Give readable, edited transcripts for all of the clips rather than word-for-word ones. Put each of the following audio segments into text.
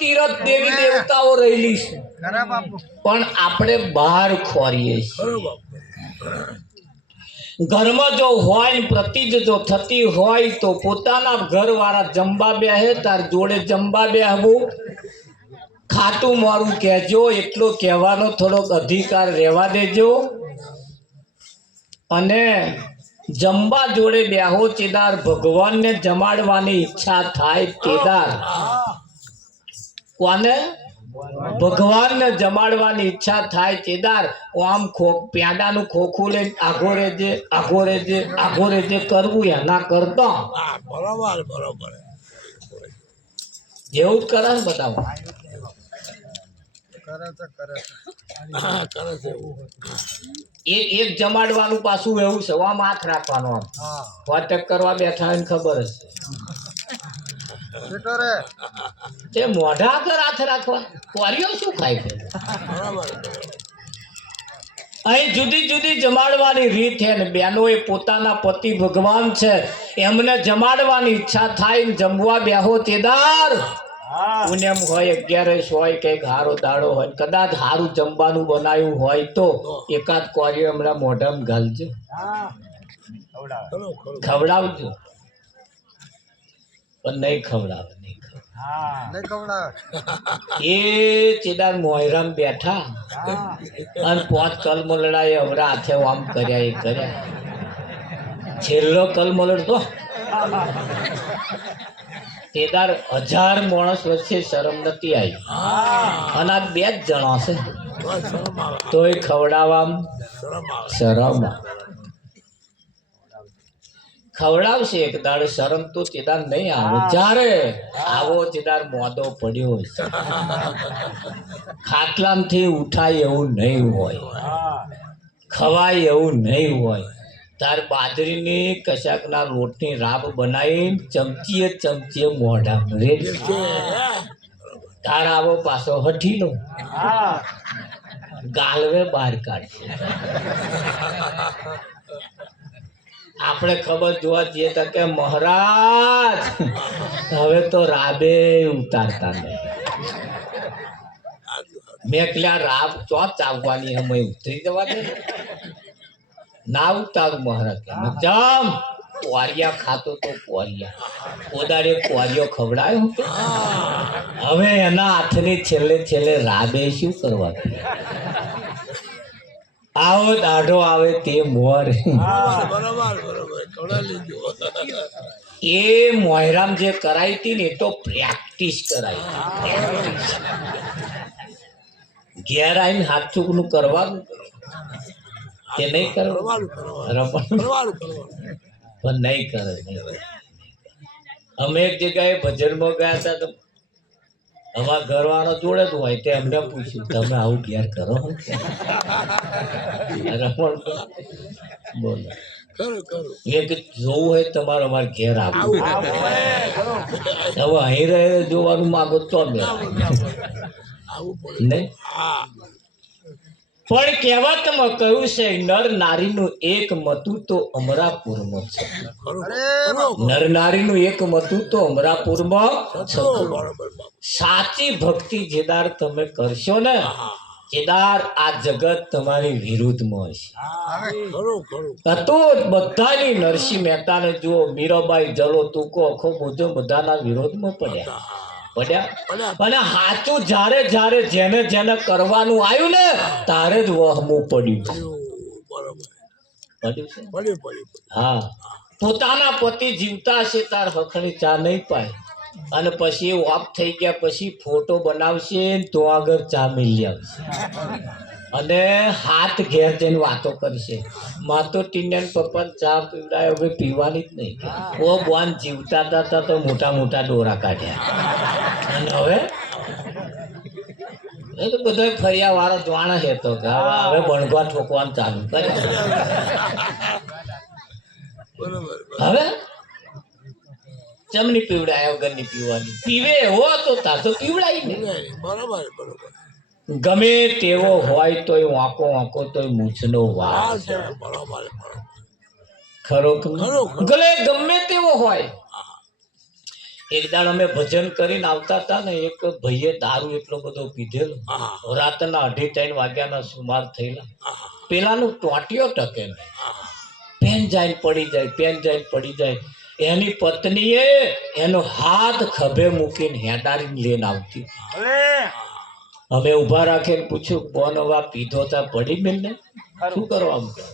તીરથ દેવી દેવતાઓ રહેલી છે, પણ આપણે બહાર ખોરીએ છીએ. ઘરમાં જો હોય પ્રતિજ જો થતી હોય તો પોતાના ઘરવાળા જમવા બેહે તાર જોડે જમવા બેહવું. ખાતું મારું કહેજો, એટલો કહેવાનો થોડોક અધિકાર રહેવા દેજો. અને જમવા જોડે બેહો તેદાર ભગવાનને જમાડવાની ઈચ્છા થાય તેદાર કોને ભગવાનને જમાડવાની ઈચ્છા થાય તેદાર આમ પેંડાનું ખોખું લઈને આઘો રેજે આઘો રેજે આઘો રેજે કરવું એના કરતા બરોબર બરોબર એવું જ કરે ને બધા એક જમાડવાનું પાછું એવું છે, આમ હાથ રાખવાનો આમ વાટક કરવા બેઠા હોય ખબર હશે મોઢા આગળ હાથ રાખવા કોરિયો શું ખાય છે. અહીં જુદી જુદી જમાડવાની રીત છે ને બેનો એ પોતાના પતિ ભગવાન છે એમને જમાડવાની ઈચ્છા થાય જમવા બેહો તેદાર પૂનમ હોય 11 હોય કઈક હારો દાડો હોય કદાચ હારું જમવાનું બનાવ્યું હોય તો એકાદ કોરિયો હમણાં મોઢામાં ઘાલજો ખવડાવજો પણ નહીં ખવડાવે એ ચેદાર મોયરામ બેઠા અને 5 કલમલડા એ હમણાં હાથે આમ કર્યા એ કર્યા છેલ્લો કલમલડ તો તેદાર 1000 માણસ વચ્ચે શરમ નથી આવી અને આ 2 જ જણા છે તોય ખવડાવવામાં શરમ ખવડાવશે એક દાડે શરમ તો તેદાર નહીં આવે જ્યારે આવો તેદાર મોદો પડ્યો ખાટલામાંથી ઉઠાય એવું નહીં હોય ખવાય એવું નહીં હોય તાર બાજરીની કશાકના લોટની રાબ બનાવી ચમચીએ મોઢા રે તાર આવો પાછો હઠી લો ગાલવે બહાર કાઢશે. આપણે ખબર જોવા જઈએ તો કે મહારાજ હવે તો રાબે ઉતારતા નહીં મેં પેલા રાબ ચો ચાવવાની અમે ઉતરી જવા દે ના ઉતારું મહારાજ જમ કોરિયા ખાતો તો કોરિયા ઓદારે કોરિયો ખવડાયો હવે એના હાથની છેલ્લે રાબે શું કરવા આવો દાઢો આવે તે મોર એ મોયરામ જે કરાઈ હતી ને એ તો પ્રેક્ટિસ કરાઈ ઘેર આવીને હાથ ચૂકનું કરવાનું તે નહીં કરવાનું પણ નહીં કરે. અમે એક જગ્યાએ ભજનમાં ગયા હતા તો અમારા ઘરવાળો જોડે જ હોય તે અમને પૂછ્યું તમે આવું ઘેર કરો બોલો એક જોવું હોય તમારે અમારે ઘેર આવવું હવે અહીં રહે જોવાનું માગો તો નહીં પણ કહેવતમાં કહ્યું છે નર નારીનું એક મતું તો અમરાપુરમાં છે. નર નારીનું એક મતું તો અમરાપુરમાં સાચી ભક્તિ જેદાર તમે કરશો ને જેદાર આ જગત તમારી વિરુદ્ધમાં હશે. તો બધાની નરસિંહ મહેતાને જુઓ મીરાબાઈ જલો તુકો આખો બોજો બધાના વિરોધમાં પડ્યા અને સાચું જ્યારે જેને કરવાનું આવ્યું ને તારે જ વહમું પડ્યું. હા પોતાના પતિ જીવતા છે તાર હખણી ચા નહીં પાય અને પછી ઓફ થઈ ગયા પછી ફોટો બનાવશે તો આગળ ચા મિલી આવશે અને હાથ ઘેર જઈને વાતો કરશે માં તો ટીન્યા પપ્પા ચા પીવડાય હવે પીવાની જ નહીં ઓ બોન જીવતા હતા તો મોટા ડોરા કાઢ્યા અને હવે એ તો બધા ફરિયા વાળો જાણે છે તો હવે બણગવા ઠોકવાનું ચાલુ કરે હવે ચમની પીવડાય વગરની પીવાની પીવે હો તો તાર તો પીવડાય ને બરોબર ગમે તેવો હોય તોય વાંકો તોય મૂછનો વાસ ખરો ગલે ગમે તેવો હોય એક દાડ અમે ભજન કરીને આવતા હતા ને, એક ભાઈએ દારૂ એટલો બધો પીધેલો, હા. રાતના 2:30 વાગ્યાના સુમાર થયેલા. હા. પેલાનું ટોટિયો ટકે નહીં. હા. પેન જાય પડી જાય. એની પત્નીએ એનો હાથ ખભે મૂકીને હેડારીને લઈને આવતી. અમે ઊભા રાખીને પૂછ્યું, કોણ હવા પીધો તા પડી બેન ને શું કરવા મૂક્યો?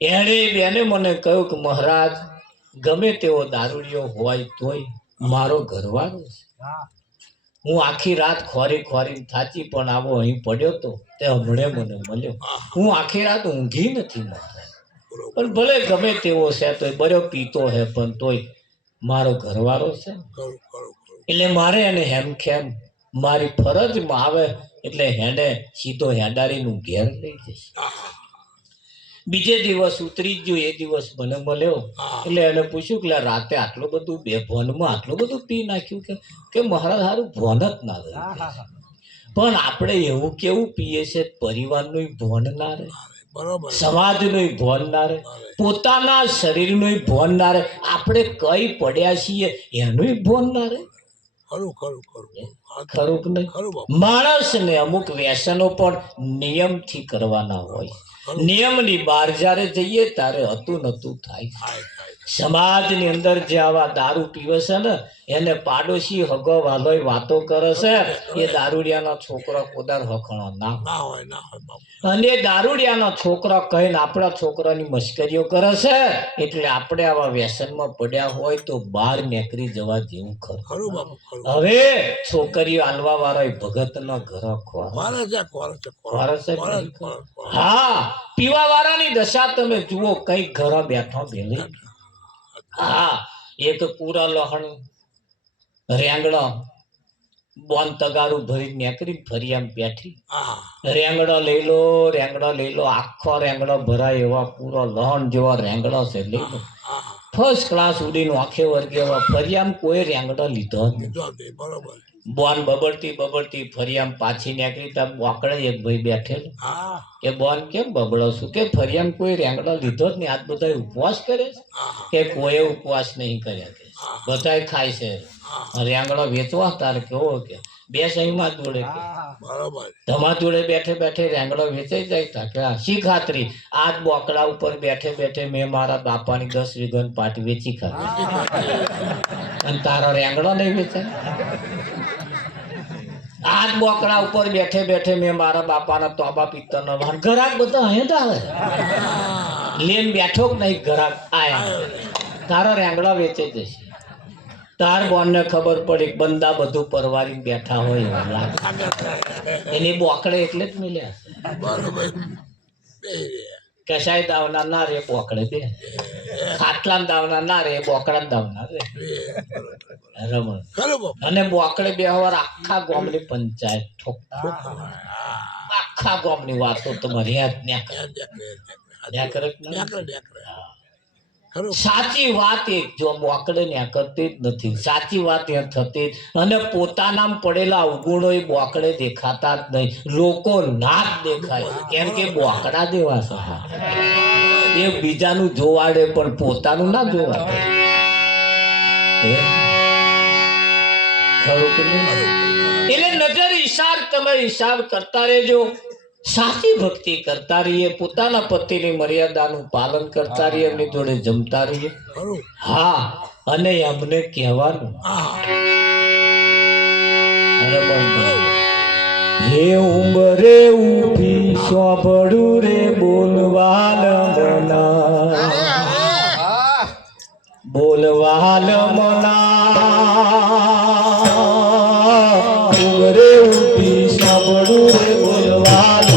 એણે બેને મને કહ્યું કે મહારાજ, ગમે તેવો દારૂડિયો હોય તોય મારો ઘરવાળો છે. હું આખી રાત ખોરીને થાચી, પણ આવો અહીં પડ્યો તો તે હમણે મને મળ્યો. હું આખી રાત ઊંઘી નથી મળતો, પણ ભલે ગમે તેવો છે તોય બર્યો પીતો હે, પણ તોય મારો ઘરવાળો છે. એટલે મારે એને હેમખેમ મારી ફરજમાં આવે એટલે હેને સીધો હેડારીનું ઘેર લઈ જઈશ. બીજે દિવસ ઉતરી ગયો, એ દિવસ મને મળ્યો. એટલે એને પૂછ્યું કે રાતે આટલું બધું બેભાનમાં આટલું બધું પી નાખ્યું કે મહારાજ સારું ભોન જ ના રહે. પણ આપણે એવું કેવું પીએ છે, પરિવારનું ભોન ના રહે, સમાજનું ભોન ના રહે, પોતાના શરીરનું ભોન ના રહે, આપણે કઈ પડ્યા છીએ એનું ભોન ના રહે. ખરું કે નહીં? માણસને અમુક વ્યસનો પણ નિયમથી કરવાના હોય. નિયમની બહાર જ્યારે જઈએ ત્યારે હતું નતું થાય. સમાજની અંદર જે આવા દારૂ પીવે છે ને, એને પાડોશી હગો વાલોય વાતો કરે છે, એ દારૂડિયાનો છોકરો કોદાર હખણો ના હોય. અને દારૂડિયાનો છોકરો કહીને આપણા છોકરાની મશ્કરીઓ કરે છે, એટલે આપણે આવા વ્યસનમાં પડ્યા હોય તો બહાર નીકળી જવા જેવું ખરું. હવે છોકરીઓ આલવા વાળા ભગત ના ઘર હા, પીવા વાળાની દશા તમે જુઓ, કઈ ઘર બેઠો ભેલી. હા, એક પૂરા લહણ રેંગડો બોન તગારું ભરી નીકળી ફરિયામ બેઠી. રેંગડો લઈ લો, આખો રેંગડો ભરાય એવા પૂરો લહણ જેવા રેંગડો છે, લઈ લો. ફર્સ્ટ ક્લાસ ઉડીને આખે વર્ગે એવા ફરિયામ કોઈ રેંગડો લીધો નથી. બોન બબડતી ફરિયામ પાછી નીકળી તા બોકડે એક ભાઈ બેઠેલો કે બોન કેમ બબડો છું? કે ફરિયામ કોઈ રેંગડો લીધો જ નહીં. આજ બધા ઉપવાસ કરે છે કે કોઈ ઉપવાસ નહીં કર્યા, કે બધા ખાય છે. રેંગડો વેચવા તારે કેવો કે બે સહીમાં જોડે તમારા જોડે બેઠે રેંગડો વેચાઈ જાય તા કે શી ખાતરી? આજ બોકડા ઉપર બેઠે મેં મારા બાપાની 10 વીઘાની પાટી વેચી ખાધી, અને તારો રેંગડો નહીં વેચાય? આજ બોકડા ઉપર બેઠે મેં મારા બાપાના તોબા પિત્તરનો ઘરાક બધા અહીં જ આવે, લેન બેઠો કે નહીં ઘરાક આયા, તારો રેંગડો વેચાઈ જશે. તાર બોનને ખબર પડી બંદા બધું પરવારી બેઠા હોય એવું લાગે, એની બોકડે એટલે જ મિલ્યા. કશાય દાવના ના રે બોકડે બે, ખાટલા દાવના ના રે બોકડા દાવના રે રમણ. અને બોકડે બેહવાર આખા ગામની પંચાયત આખા ગામની વાતો તમારી યાદ ન્યા કરે. સાચી વાત એક જો બોકડે ન્યા કરતી જ નથી, સાચી વાત એ થતી. અને પોતાના પડેલા અવગુણો એ બોકડે દેખાતા જ નહીં, લોકો ના જ દેખાય, કેમ કે બોકડા જેવા છે. એ બીજાનું જોવાડે પણ પોતાનું ના જોવાડે. એટલે નજર ઈશાર તમે હિસાબ કરતા રહેજો, સાચી ભક્તિ કરતા રહીએ, પોતાના પતિની મર્યાદાનું પાલન કરતા રહીએ, એમની જોડે જમતા રહીએ. હા, અને અમને કહેવાનું હે ઉંબરે ઉભી સોંભળું રે બોલવાલ મના ઉંબરે ઉભી સોંભળું રે બોલવાલ.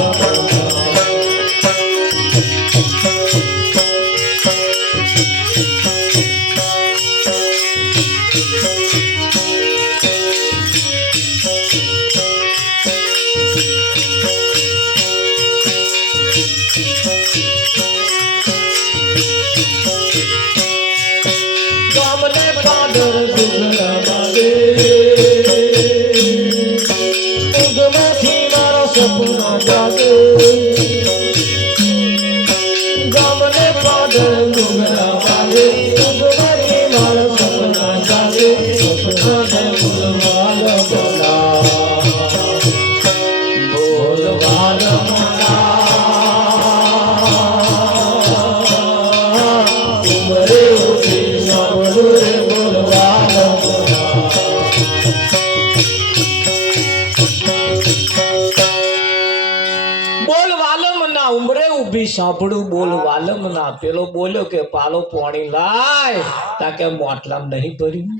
બી સાંભળું બોલ વાલમ ના. પેલો બોલ્યો કે પાલો પોણી લાય તાકે મોટલામ નહીં ભર્યું.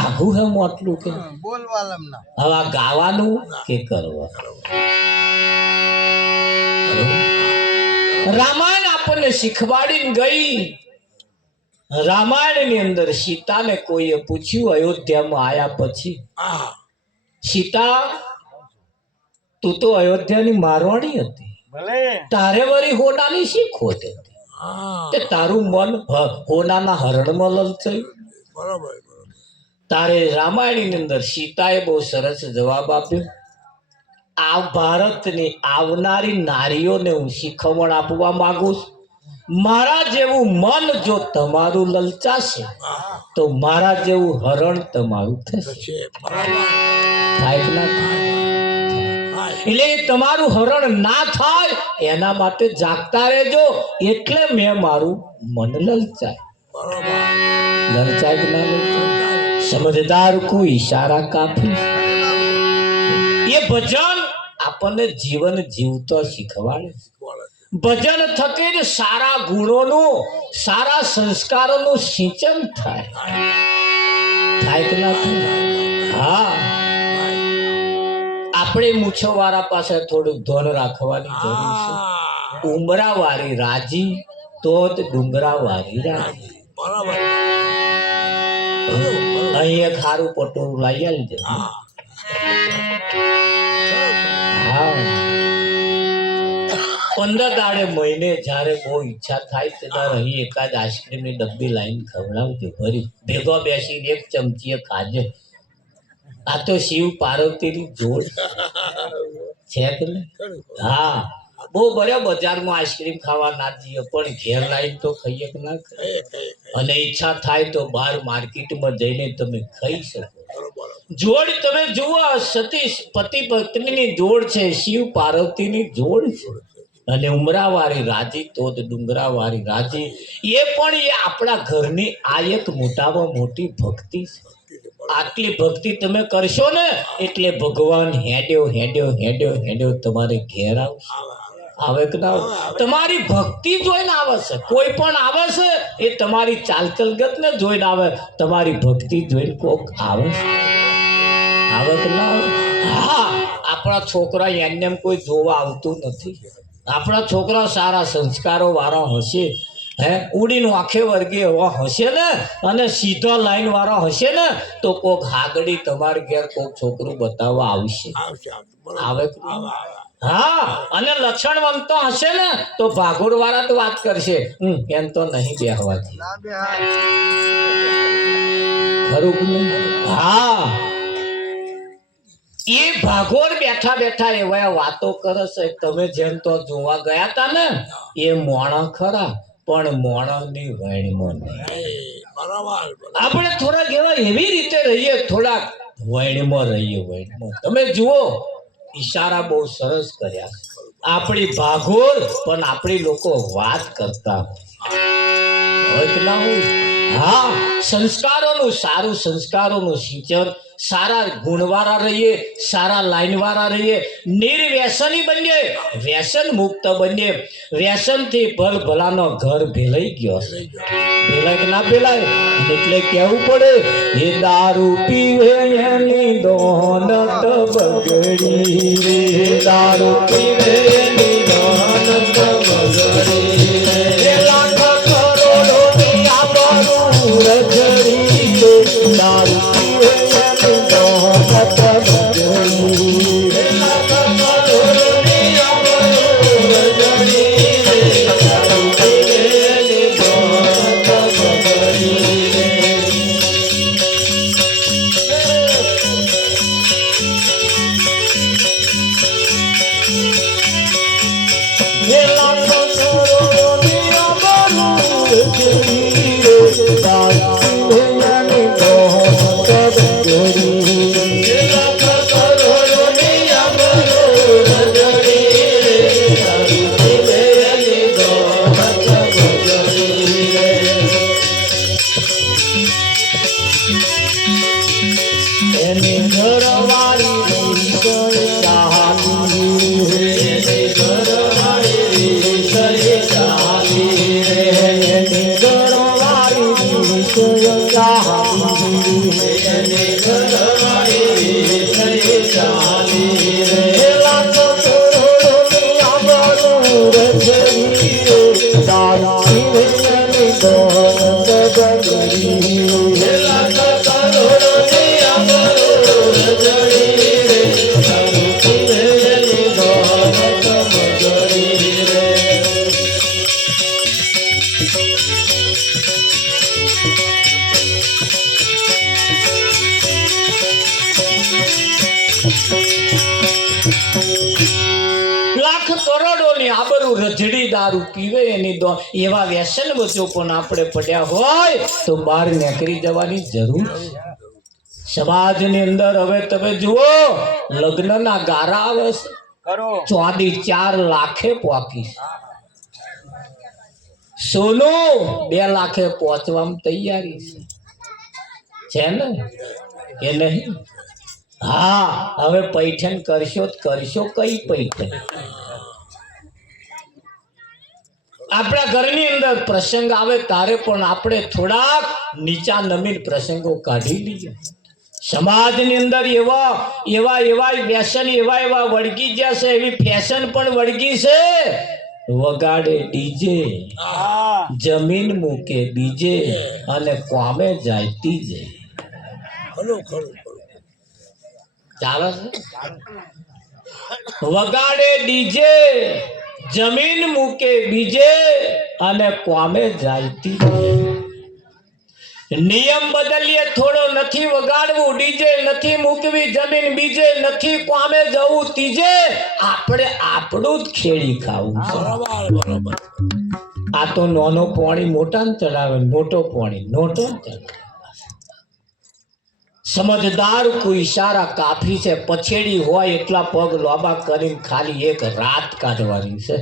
આઘું હે મોટલું કે બોલવાલમ ના હવે આ ગાવાનું કે કરવા. રામાયણ આપણને શીખવાડીને ગઈ. રામાયણની અંદર સીતાને કોઈએ પૂછ્યું અયોધ્યામાં આયા પછી, હા સીતા તું તો અયોધ્યાની મારવાણી હતી, ભલે તારે વળી હોનાની શી ખોટ હતી? હા તે તારું મન હોનાના હરણમાં લલચાયું. બરોબર બરોબર. તારે રામાયણની અંદર સીતાએ બહુ સરસ જવાબ આપ્યો. આ ભારતની આવનારી નારીઓને હું શીખવણ આપવા માંગુ છું. મારા જેવું મન જો તમારું લલચાશે હા તો મારા જેવું હરણ તમારું થશે. છે બરાબર. થાય કે ના થાય? હા એટલે તમારું હરણ ના થાય એના માટે જાગતા રહેજો. એટલે મેં મારું મન લલચાય. બરોબર. લલચાય કે ના લલચાય? સમજદાર કો ઈશારા કાફી. એ ભજન આપણને જીવન જીવતો શીખવાડે. ભજન થકી જ સારા ગુણોનું, સારા સંસ્કારોનું સિંચન થાય. થાય કે ના થાય? હા, આપણે મૂછો વાળા પાસે થોડુંક ધોન રાખવાની જરૂર છે. હા ઉમરા વાળી રાજી તો જ ડુંગરા વાળી રાજી. બરાબર. અહીં એક ખારું પટોળું લઈ આવજે. હા હા, 15 દાડે મહિને જ્યારે બહુ ઈચ્છા થાય ત્યારે અહીં એકાદ આઈસ્ક્રીમની ડબ્બી લાઈન ખવડાવજો. ભરી ભેગો બેસીને એક ચમચીએ ખાજે. આ તો શિવ પાર્વતીની જોડ છે કે નહીં? હા, બહુ બળે બજારમાં આઈસ્ક્રીમ ખાવા ના જઈએ પણ ઘેર લાવીને તો ખાઈએ કે ના ખાઈએ? અને ઈચ્છા થાય તો બહાર માર્કેટમાં જઈને તમે ખાઈ શકો. જોડ તમે જુઓ, સતી પતિ પત્નીની જોડ છે, શિવ પાર્વતીની જોડ છે. અને ઉમરાવાળી રાજી તો જ ડુંગરાવાળી રાજી. એ પણ એ આપણા ઘરની આ એક મોટામાં મોટી ભક્તિ છે. આટલી ભક્તિ તમે કરશો ને એટલે ભગવાન હેડ્યો હેડ્યો હેડ્યો હેડ્યો તમારે ઘેર આવશે. આવે કે ના આવે? તમારી ભક્તિ જોઈને આવે છે. કોઈ પણ આવે છે એ તમારી ચાલચલગત ને જોઈને આવે. તમારી ભક્તિ જોઈને કોક આવે છે. આવે કે ના આવે? હા, આપણા છોકરા એમને કોઈ જોવા આવતું નથી. આપણા છોકરા સારા સંસ્કારો વાળા હશે, ઉડીને આંખે વર્ગે એવા હશે ને, અને સીધા લાઈન વાળા હશે ને તો કોક હાગડી તમારે ઘેર કોક છોકરું બતાવવા આવશે. આવે કે ના? હા, અને લક્ષણવંતો હશે ને તો ભાગોળ વાળા તો વાત કરશે, એમ તો નહીં બેહવાથી. ના બેહાય ખરું કે નહીં? હા, એ ભાગોળ બેઠા બેઠા એવા વાતો કરે છે. તમે જેમ તો જોવા ગયા તા ને એ મોણા ખરા પણ મોણાની વણમાં નહીં. બરાબર. આપણે થોડાક એવા એવી રીતે રહીએ, થોડાક વણમાં રહીએ. વણમાં તમે જુઓ, ઈશારા બહુ સરસ કર્યા. આપણી ભાગોળ પણ આપણી લોકો વાત કરતા હોય કે ના હોય? હા, સંસ્કારોનું સારું, સંસ્કારોનું સિંચન, સારા ગુણવાળા રહીએ, સારા લાઈન વાળા રહીએ, નિર્વ્યસની બનીએ, વ્યસન મુક્ત બનીએ. વ્યસનથી ભલ ભલાનો ઘર ભેલાઈ ગયો. ભેલાય કે ના ભેલાય? એટલે કેવું પડે, એ દારૂ પીવે એની દોનત બગડી. દારૂ પીવે એની દોનત બગડી. લાખ કરોડોની આબરૂ રજડી. દારૂ પીવે એની દોનત બગડી. લાખ કરોડોની આબરૂ રજડી. દારૂ પીવે એની દોનત બગડી. એની ઘરવાળી રહી ગઈ ચાલી. એની ઘર લાખ કરોડોની આબરૂ રજડી દારૂ પીવે એની એવા વ્યસન વચ્ચે પણ આપણે પડ્યા હોય તો બહાર નીકળી જવાની જરૂર છે. સમાજની અંદર હવે તમે જુઓ લગ્નના ગારા આવે છે, ચોદી 4 લાખે પોકી, સોનું 2 લાખે પહોંચવામાં તૈયારી છે ને કે નહીં? હા, હવે પૈઠણ કરશો તો કરશો કઈ પૈઠણ? આપણા ઘરની અંદર પ્રસંગ આવે તારે પણ આપણે થોડાક નીચા નમીન પ્રસંગો કાઢી લઈએ. સમાજની અંદર એવા એવા એવા વ્યસન એવા વળગી ગયા છે, એવી ફેશન પણ વળગી છે. વગાડે ડીજે, જમીન મૂકે બીજે, અને કોમે જાય તીજે. ચાલે છે? વગાડે ડીજે, જમીન મૂકે બીજે, અને કોમે જાય તીજે. નિયમ બદલીએ થોડો, નથી વગાડવું ડીજે, નથી મૂકવી જમીન બીજે, નથી કોમે જવું ત્રીજે. આપણે આપણું જ ખેડી ખાવું છે. આ તો નાનો પોણી મોટા ને ચડાવે, મોટો પોણી નોટો ને ચડાવે. સમજદાર કોઈ ઈશારા કાફી છે. પછેડી હોય એટલા પગ લોબા કરીને ખાલી એક રાત કાઢવાની છે.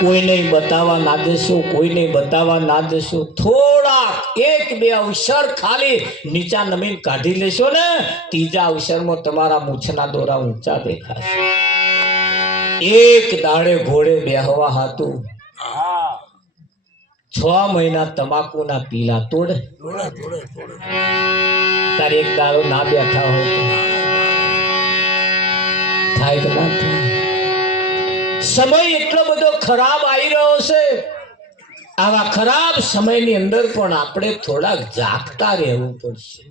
કોઈને બતાવવા ના દેશો, કોઈને બતાવવા ના દેશો. થોડા 1-2 અવસર ખાલી નીચા નમીન કાઢી લેશો ને, ત્રીજા અવસરમાં તમારા મૂછના દોરા ઊંચા દેખાશે. એક દાડે ઘોડે બેહવા હાતું 6 મહિના તમાકુના પીલા તોડે. તારે એક દાડો ના બેઠા હોય તો થાય કે ના થાય? સમય એટલો બધો ખરાબ આવી રહ્યો છે. આવા ખરાબ સમયની અંદર પણ આપણે થોડાક જાગતા રહેવું પડશે.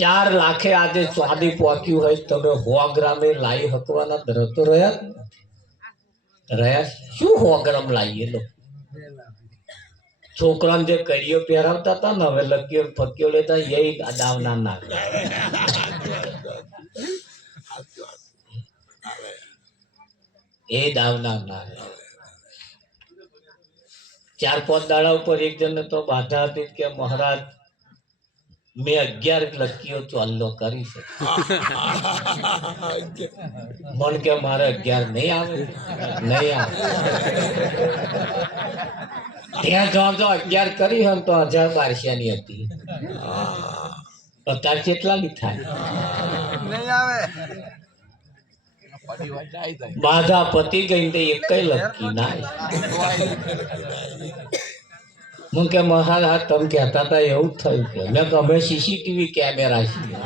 4 લાખે આજે ચાંદી પોક્યું હોય, તમે 100 ગ્રામે લાવી શકવાના ધરતો રહ્યા શું? 100 ગ્રામ લાવીએ લો. છોકરાને જે કડીઓ પહેરાવતા હતા ને, હવે લકીઓ ફકીઓ લેતા, એ દાવના ના. એ દાવના ના. 4-5 દાડા ઉપર એક જણને તો બાધા હતી કે મહારાજ મેં 11 લકીઓ ચોલ્લો કરી છે. મન કે મારે 11 નહીં આવે, નહીં આવે. ત્યાં જો 11 કરી હોય તો 1000-1200 ની હતી. અત્યારે કેટલાની થાય? બાધા પતી ગઈ તે એક લકી ના. હું કે મહારાજ તમે કહેતા હતા એવું જ થયું કે મેં અમે સીસીટીવી કેમેરા છીએ,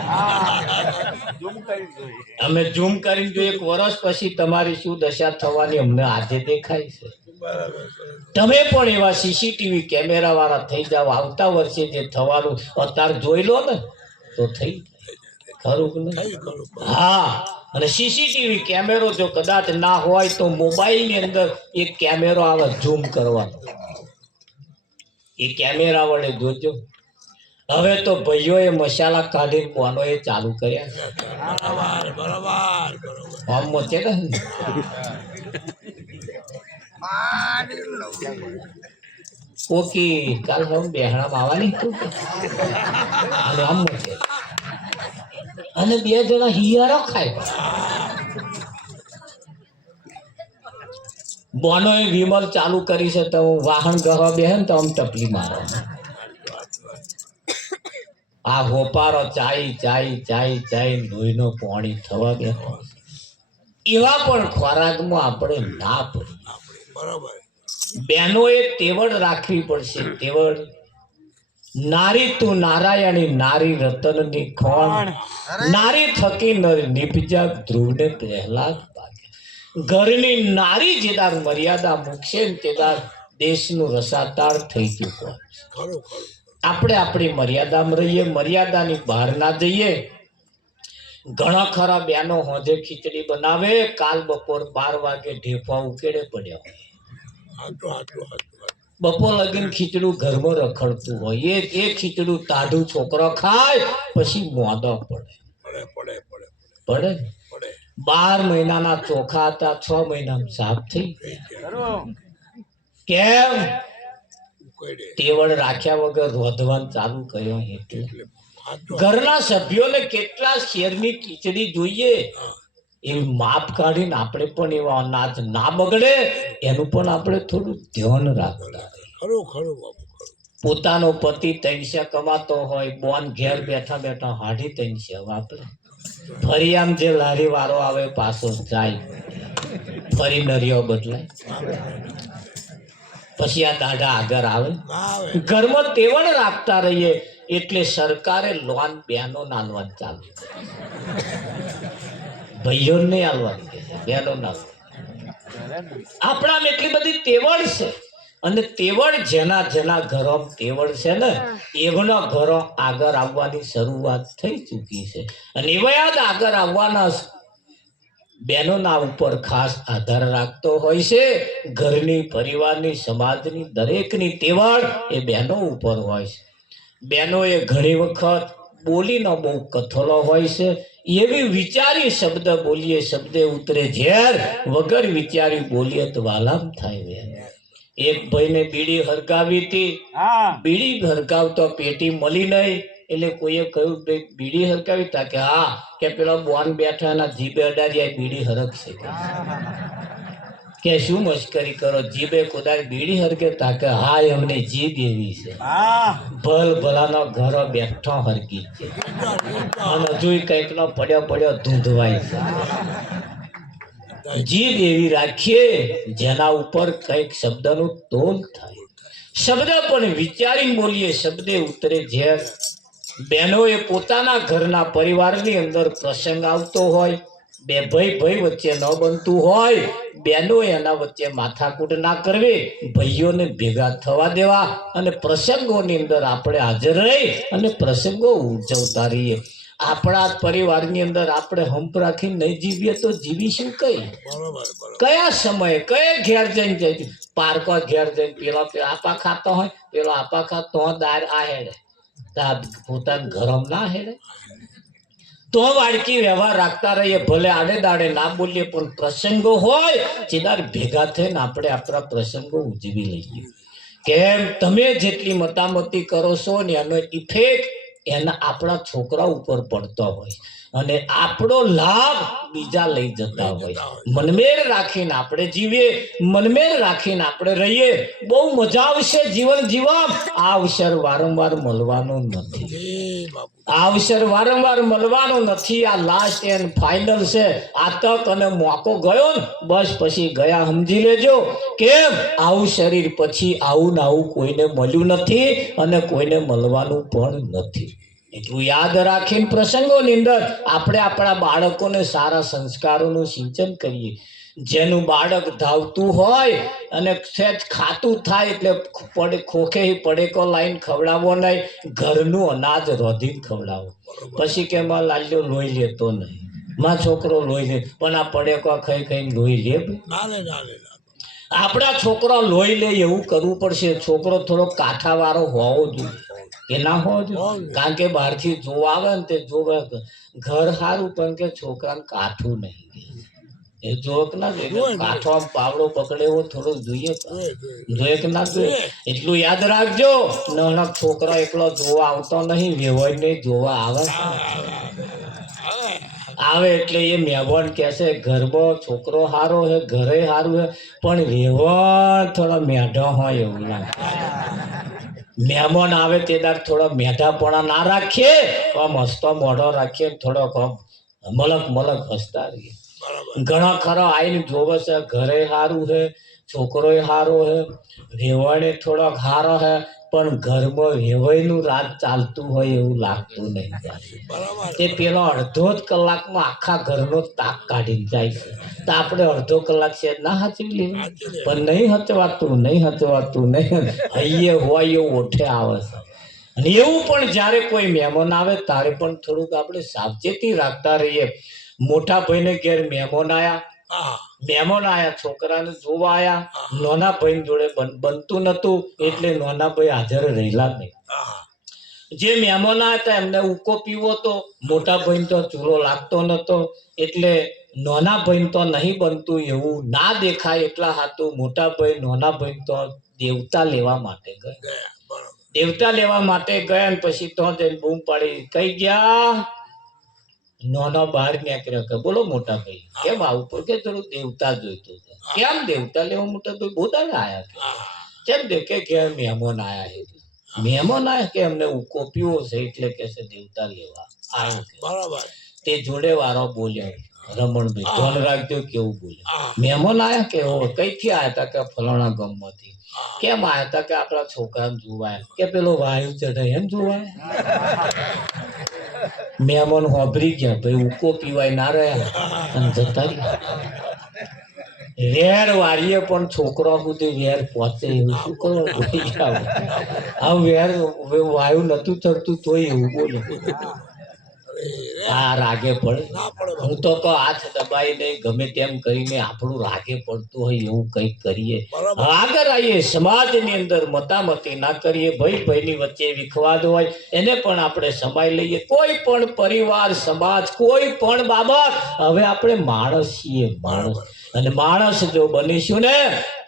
અમે ઝૂમ કરીને જો 1 વર્ષ પછી તમારી શું દશા થવાની અમને આજે દેખાય છે. તમે પણ એવા સીસીટીવી કેમેરા વાળા થઈ જાવ. આવતા વર્ષે જે થવાનું અત્યારે જોઈ લો ને તો થઈ ખરું કે નહીં? હા, અને સીસીટીવી કેમેરો જો કદાચ ના હોય તો મોબાઈલની અંદર એક કેમેરો આવે ઝૂમ કરવાનો, એ કેમેરા વડે જોજો. હવે તો ભાઈઓએ મસાલા કાઢીને કોનો એ ચાલુ કર્યા. આમ મોચે ને કોકી કાલ હું બેહણામાં આવવાની અને આમ મોચે, અને 2 જણા હિયારો ખાય. બોનો એ વિમલ ચાલુ કરી છે તો વાહન ગવા બેહે ને તો આમ ટપલી મારો. આ હોપારો ચાઈ લોહીનો પાણી થવા બેઠો. એવા પણ ખોરાકમાં આપણે ના પડી. બહેનોએ તેવડ રાખવી પડશે. તેવડ નારી તું નારાયણી, નારી રતનની ખોણ, નારી થકી નર નિપજા ધ્રુવને પ્રહલાદ પાકે. ઘરની નારી જેદાર મર્યાદા મૂકશે ને તેદાર દેશનું રસાતાળ થઈ ચૂકવા. આપણે આપણી મર્યાદામાં રહીએ, મર્યાદાની બહાર ના જઈએ. ઘણા ખરા બહેનો હોજે ખીચડી બનાવે, કાલ બપોર 12 વાગે ઢેફા ઉકેડે પડ્યા હોય. બપોર લગીને ખીચડું ઘરમાં રખડતું હોય. એ ખીચડું તાઢું છોકરો ખાય પછી મોદો પડે. પડે ને? પડે 12 મહિનાના ચોખા હતા 6 મહિનામાં સાફ થઈ થઈ ગયા. ગયા કેમ? ઉકળે તેવડ રાખ્યા વગર રોધવાનું ચાલુ કર્યો એટલે. એટલે હાચો ઘરના સભ્યોને કેટલા શેરની ખીચડી જોઈએ હા એવી માપ કાઢીને આપણે પણ એવા અનાજ ના બગડે એનું પણ આપણે થોડું ધ્યાન રાખતા. ખરું ખરું બાપુ ખરું પોતાનો પતિ 300 કમાતો હોય બોન ઘેર બેઠા બેઠા 350 વાપરે. ફરી આમ જે લારી વાળો આવે પાછો જાય ફરી નરિયો બદલાય પછી આ દાઢા આગળ આવે. ના આવે ઘરમાં તેવડ રાખતા રહીએ એટલે સરકારે લોન બહેનો નાલવાની ચાલુ કરી. ભાઈઓ નહીં આલવાની કે છે, બહેનો નાલવાની. આપણામાં એટલી બધી તેવડ છે અને તેવડ જેના જેના ઘરો તેવડ છે ને એવના ઘરો આગળ આવવાની શરૂઆત થઈ ચૂકી છે અને એવા જ આગળ આવવાના બહેનોના ઉપર ખાસ આધાર રાખતો હોય છે. ઘરની પરિવારની સમાજની દરેકની તેવડ એ બહેનો ઉપર હોય છે. બહેનોએ ઘણી વખત બોલીનો બહુ કથોલો હોય છે. એવી વિચારી શબ્દ બોલીએ શબ્દે ઉતરે ઝેર, વગર વિચારી બોલીએ તો વાલામ થાય વેર. એક ભાઈને બીડી હરગાવી હતી. બીડી હરગાવતો પેટી મળી નહીં એટલે કોઈએ કહ્યું ભાઈ બીડી હરગાવી તા કે હા કે પેલો બોન બેઠા એના જીભે અડાડી બીડી હરકશે કે શું મશ્કરી કરો જીભે કુદારી બીડી હરકે તા કે હા એમને જીભ એવી છે ભલ ભલાનો ઘરો બેઠો હરકી છે અને હજુ કંઈક નો પડ્યો પડ્યો ધૂંધવાય છે. જીભ એવી રાખીએ જેના ઉપર કંઈક શબ્દનું તોલ થાય. શબ્દ પણ વિચારીને બોલીએ શબ્દે ઉતરે ઝેર. બહેનોએ પોતાના ઘરના પરિવારની અંદર પ્રસંગ આવતો હોય બે ભાઈ વચ્ચે ન બનતું હોય બહેનો એના વચ્ચે માથાકૂટ ના કરવી, ભાઈઓને ભેગા થવા દેવા અને પ્રસંગોની અંદર આપણે હાજર રહી અને પ્રસંગો ઉજવતા રહીએ. આપણા પરિવારની અંદર આપણે હંપ રાખીને નહીં જીવીએ તો જીવીશું કઈ? બરોબર બરોબર કયા સમયે કયે ઘેર જઈને જઈશું? પાર્કો ઘેર જઈને પેલો આપા ખાતો હોય પેલો આપા ખાતો હોય દાર આ હેડે પોતાના ઘરમાં ના હેડે તો વાડકી વ્યવહાર રાખતા રહીએ. ભલે આડે દાડે ના બોલીએ પણ પ્રસંગો હોય જેદાર ભેગા થઈને આપણે આપણા પ્રસંગો ઉજવી લઈએ. કેમ? તમે જેટલી મતામતી કરો છો ને એનો ઇફેક્ટ એના આપણા છોકરા ઉપર પડતો હોય અને આપણો લાભ બીજા લઈ જતા હોય. મનમેર રાખીને આપણે જીવીએ, મનમેર રાખીને આપણે રહીએ, બહુ મજા આવશે. જીવન જીવવા આ અવસર વારંવાર મળવાનો નથી. જી બાપુ આ અવસર વારંવાર મળવાનો નથી. આ લાસ્ટ એન્ડ ફાઇનલ છે. આ તક અને મોકો ગયો ને બસ પછી ગયા સમજી લેજો. કેમ? આવું શરીર પછી આવું ને આવું કોઈને મળ્યું નથી અને કોઈને મળવાનું પણ નથી. એટલું યાદ રાખીને પ્રસંગોની અંદર આપણે આપણા બાળકોને સારા સંસ્કારોનું સિંચન કરીએ. જેનું બાળક ધાવતું હોય અને સહેજ ખાતું થાય એટલે ખોખે પડેકો લાઈન ખવડાવવો નહીં, ઘરનું અનાજ રોધીને ખવડાવો. પછી કે માં લાલ્યો લોહી લેતો નહીં, માં છોકરો લોહી લે, પણ આ પડેકો ખાઈ ખાઈને લોહી લે. ના લે ના લે આપણા છોકરો લોહી લે એવું કરવું પડશે. છોકરો થોડો કાંઠાવાળો હોવો જોઈએ કે ના હોવો જોઈએ? કારણ કે બહારથી જોવા આવે ને તે જોવે ઘર સારું પણ કે છોકરાને કાઠું નહીં એ જોક ના જોઈએ. કાઠો આમ પાવડો પકડે એવો થોડો જોઈએ જોઈએ કે ના જોઈએ? એટલું યાદ રાખજો. નાના છોકરા એકલો જોવા આવતો નહીં, વેવાય નહીં જોવા આવે આવે એટલે એ મહેમાન કહેશે ઘરમાં છોકરો સારો હે ઘરે સારું હે પણ વેવાણ થોડા મેઢા હોય એવું લાગે. મહેમાન આવે તે દાર થોડા મેઢાપણા ના રાખીએ, આમ હસતો મોઢો રાખીએ, થોડોક મલક મલક હસતા રહીએ. ઘણા ખરા આવીને જોવે છે ઘરે સારું છે, છોકરોય સારો છે, વેવાણે થોડોક સારો છે પણ ઘરમાં વેવાઈનું રાત ચાલતું હોય એવું લાગતું નહીં. તે પેલો અડધો જ કલાકમાં આખા ઘરનો તાક કાઢીને જાય છે. તો આપણે અડધો કલાક છે ના સાચવી લેવું પણ નહીં હચવાતું નહીં હૈયે હોય એવું ઓઠે આવે છે. અને એવું પણ જ્યારે કોઈ મહેમાન આવે ત્યારે પણ થોડુંક આપણે સાવચેતી રાખતા રહીએ. મોટા ભાઈને ઘેર મહેમાન આયા છોકરાને જોવા આયા, નાના ભાઈ જોડે બનતું નતું એટલે નાના ભાઈ હાજર રહેલા નહીં. જે મહેમાન હતા એમને ઉકો પીવો તો મોટા ભાઈ તો ચૂલો લાગતો નતો એટલે નાના ભાઈ તો નહીં બનતું એવું ના દેખાય એટલા હાથું મોટા ભાઈ નાના ભાઈ તો દેવતા લેવા માટે ગયા. ગયા બરાબર. દેવતા લેવા માટે ગયા અને પછી તો જઈને બૂમ પાડી કઈ ગયા. નાનો બહાર નીકળ્યો કે બોલો મોટા ભાઈ કેમ આવું પડે કે થોડું દેવતા જોઈતું હતું. કેમ દેવતા લેવા મોટા ભાઈ બોધાને આયા કે કેમ દેવ કે મહેમાન આયા છે મહેમાન આયા કે અમને ઉકો પીવો છે એટલે કે છે દેવતા લેવા આવ્યો કે. બરાબર. તે જોડે વાળો બોલ્યો રમણભાઈ ધોન રાખજો કેવું બોલ્યો. હા. મહેમાન આયા કે કઈથી આયા હતા કે ફલાણા ગામમાંથી. કેમ આયા હતા કે આપણા છોકરાને જોવાય કે પેલો વાયુ ચઢે એમ જોવાય. મહેમાન હોભરી ગયા ભાઈ ઉકો પીવાય ના રહ્યા અને જતા રહ્યા. વેર વારીએ પણ છોકરા સુધી વેર પહોંચે એવું શું કરો આ વેર વાયુ નતું ચડતું તોય એવું બોલે આ રાગે પડે. ના પડે હું તો કહું હાથ દબાઈ નહીં ગમે તેમ કરીને આપણું રાગે પડતું હોય એવું કંઈક કરીએ. બરાબર. આગળ આવીએ સમાજની અંદર મતામતી ના કરીએ ભાઈ ભાઈની વચ્ચે વિખવાદ હોય એને પણ આપણે સમાઈ લઈએ. કોઈ પણ પરિવાર સમાજ કોઈ પણ બાબત હવે આપણે માણસ છીએ માણસ અને માણસ જો બનીશું ને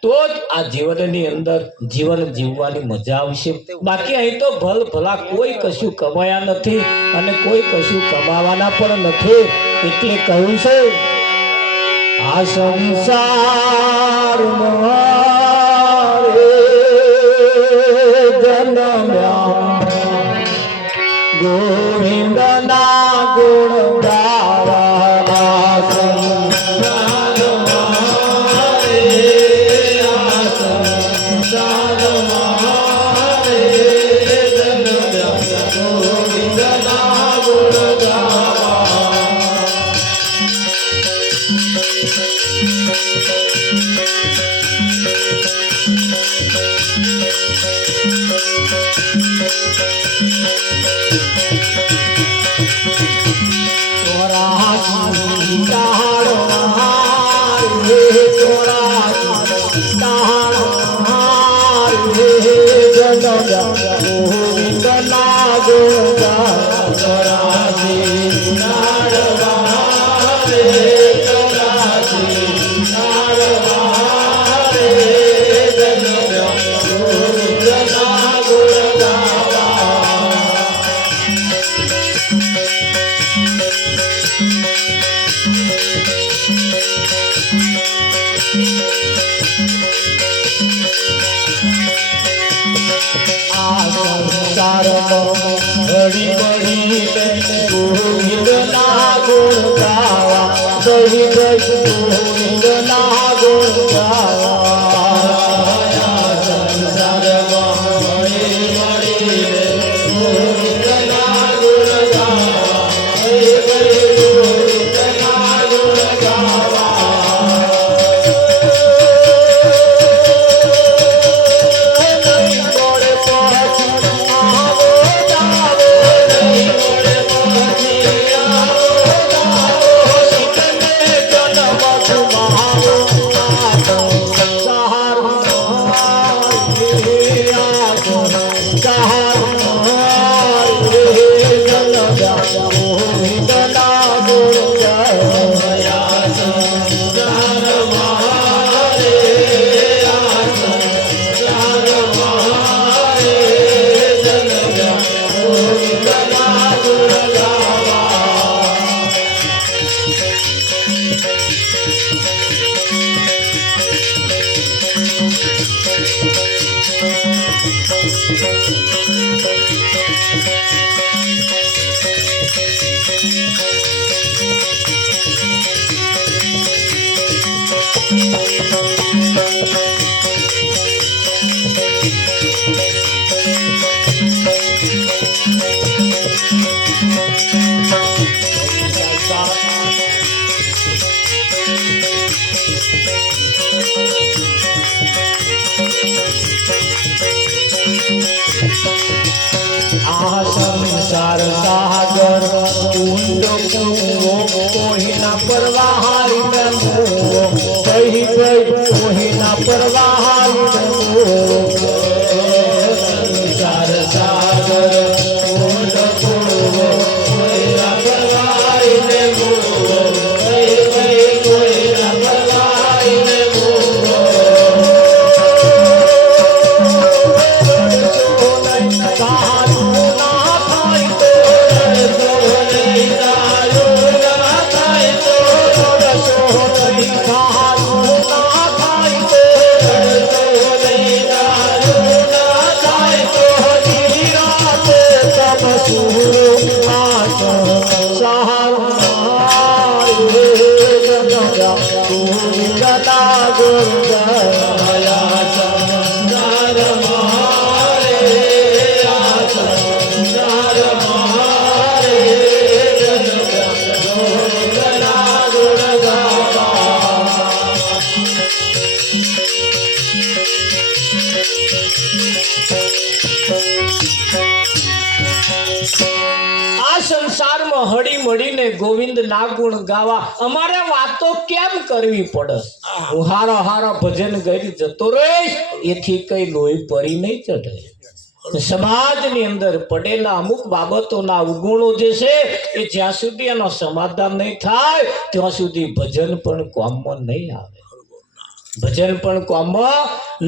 તો જ આ જીવનની અંદર જીવન જીવવાની મજા આવશે. બાકી અહીં તો ભલ ભલા કોઈ કશું કમાયા નથી અને કોઈ કશું કમાવાના પણ નથી. એટલે કહ્યું છે આ સંસાર ગોવિંદ ના ગુણ સંસાર સાગર કોઈના પરવાહારી કઈ કોઈના પરવાહારી સંસાર સાગર હળી મળીને ગોવિંદ ના ગુણ ગાવા અમારે વાતો કેમ કરવી પડે? હું હારા હારા ભજન કરી જતો રહીશ એથી કઈ લોહી પરી નહીં ચઢે. સમાજની અંદર પડેલા અમુક બાબતોના અવગુણો જે છે એ જ્યાં સુધી એનો સમાધાન નહીં થાય ત્યાં સુધી ભજન પણ કામમાં નહીં આવે. ભજન પણ કામમાં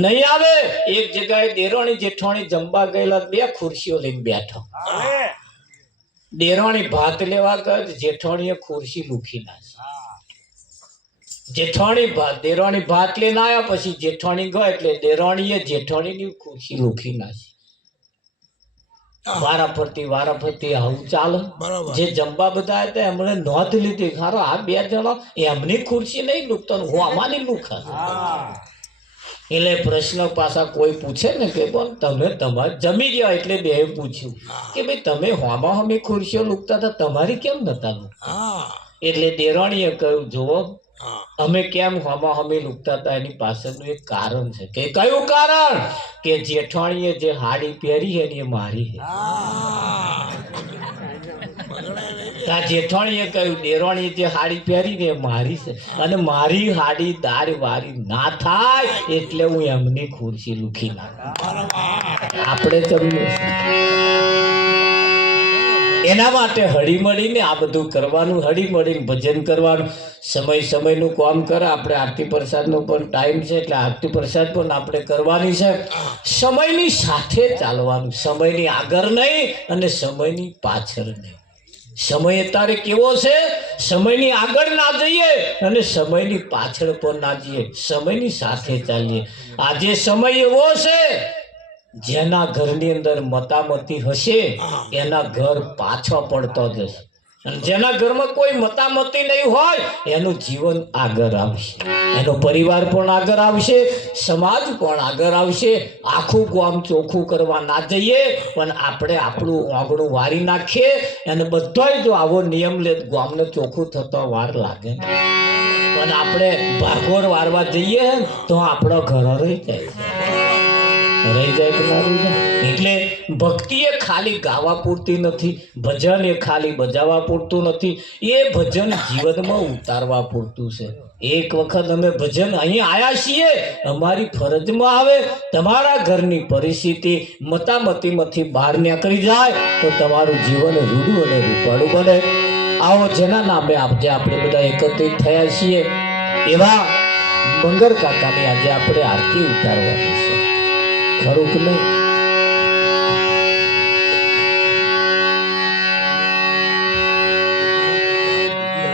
નહીં આવે. એક જગ્યાએ દેરાણી જેઠાણી જમવા ગયેલા, બે ખુરશીઓ લઈને બેઠા. દેરાણી ભાત લેવા ગયા, જેઠાણીએ ખુરશી લૂખી નાખી. દેરાણી ભાત લઈને આવ્યા, પછી જેઠાણી ગયા એટલે દેરાણીએ જેઠાણીની ખુરશી લૂખી નાખી. વારા ફરતી આવું ચાલે. બરાબર. જે જમવા બધા હતા એમણે નોંધ લીધી, ખારો આ બે જણા એમની ખુરશી નહીં લૂકતા, હું આમાંની લૂખા. એટલે પ્રશ્ન પાછા કોઈ પૂછે ને કે બોલ તમે તમારે જમી ગયા એટલે બે પૂછ્યું કે ભાઈ તમે હોમાં હમી ખુરશીઓ લૂકતા હતા, તમારી કેમ નતા લૂકતા? એટલે દેરાણીએ કહ્યું જુઓ અમે કેમ હોમાં હમી લૂકતા હતા એની પાછળનું એક કારણ છે. કે કયું કારણ? કે જેઠાણીએ જે હાડી પહેરી છે એ મારી છે. આ જેઠાણીએ કહ્યું દેરાણીએ જે હાડી પહેરી ને એ મારી છે અને મારી હાડી દાર વારી ના થાય એટલે હું એમની ખુરશી લૂખી નાખું. આપણે જમવું એના માટે હળી મળીને આ બધું કરવાનું, હળી મળીને ભજન કરવાનું. સમયનું કામ કરે. આપણે આરતી પ્રસાદનો પણ ટાઈમ છે એટલે આરતી પ્રસાદ પણ આપણે કરવાની છે. સમયની સાથે ચાલવાનું, સમયની આગળ નહીં અને સમયની પાછળ નહીં. સમય અત્યારે કેવો છે? સમયની આગળ ના જઈએ અને સમયની પાછળ પણ ના જઈએ, સમયની સાથે ચાલીએ. આજે સમય એવો છે જેના ઘરની અંદર મતામતી હશે એના ઘર પાછો પડતો જશે, અને જેના ઘરમાં કોઈ મતામતી નહીં હોય એનું જીવન આગળ આવશે, એનો પરિવાર પણ આગળ આવશે, સમાજ પણ આગળ આવશે. આખું ગામ ચોખ્ખું કરવા ના જઈએ પણ આપણે આપણું આંગણું વારી નાખીએ અને બધાય જો આવો નિયમ લે ગામને ચોખ્ખું થતા વાર લાગે. પણ આપણે ભાગોળ વારવા જઈએ તો આપણો ઘર રહી જાય કે ના રહી જાય. એટલે ભક્તિ એ ખાલી ગાવા પૂરતી નથી, ભજન એ ખાલી બજાવવા પૂરતું નથી, એ ભજન જીવનમાં ઉતારવા પૂરતું છે. એક વખત અમે ભજન અહીં આવ્યા છીએ, અમારી ફરજમાં આવે તમારા ઘરની પરિસ્થિતિ મતામતીમાંથી બહાર નીકળી જાય તો તમારું જીવન રૂડું અને રૂપાળું બને. આવો જેના નામે આજે આપણે બધા એકત્રિત થયા છીએ એવા મંગળ કાકાની આજે આપણે આરતી ઉતારવાની છે. ખરું કે નહીં?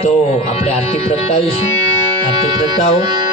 તો આપણે આરતી પ્રગટાવીશું. આરતી પ્રગટાવો.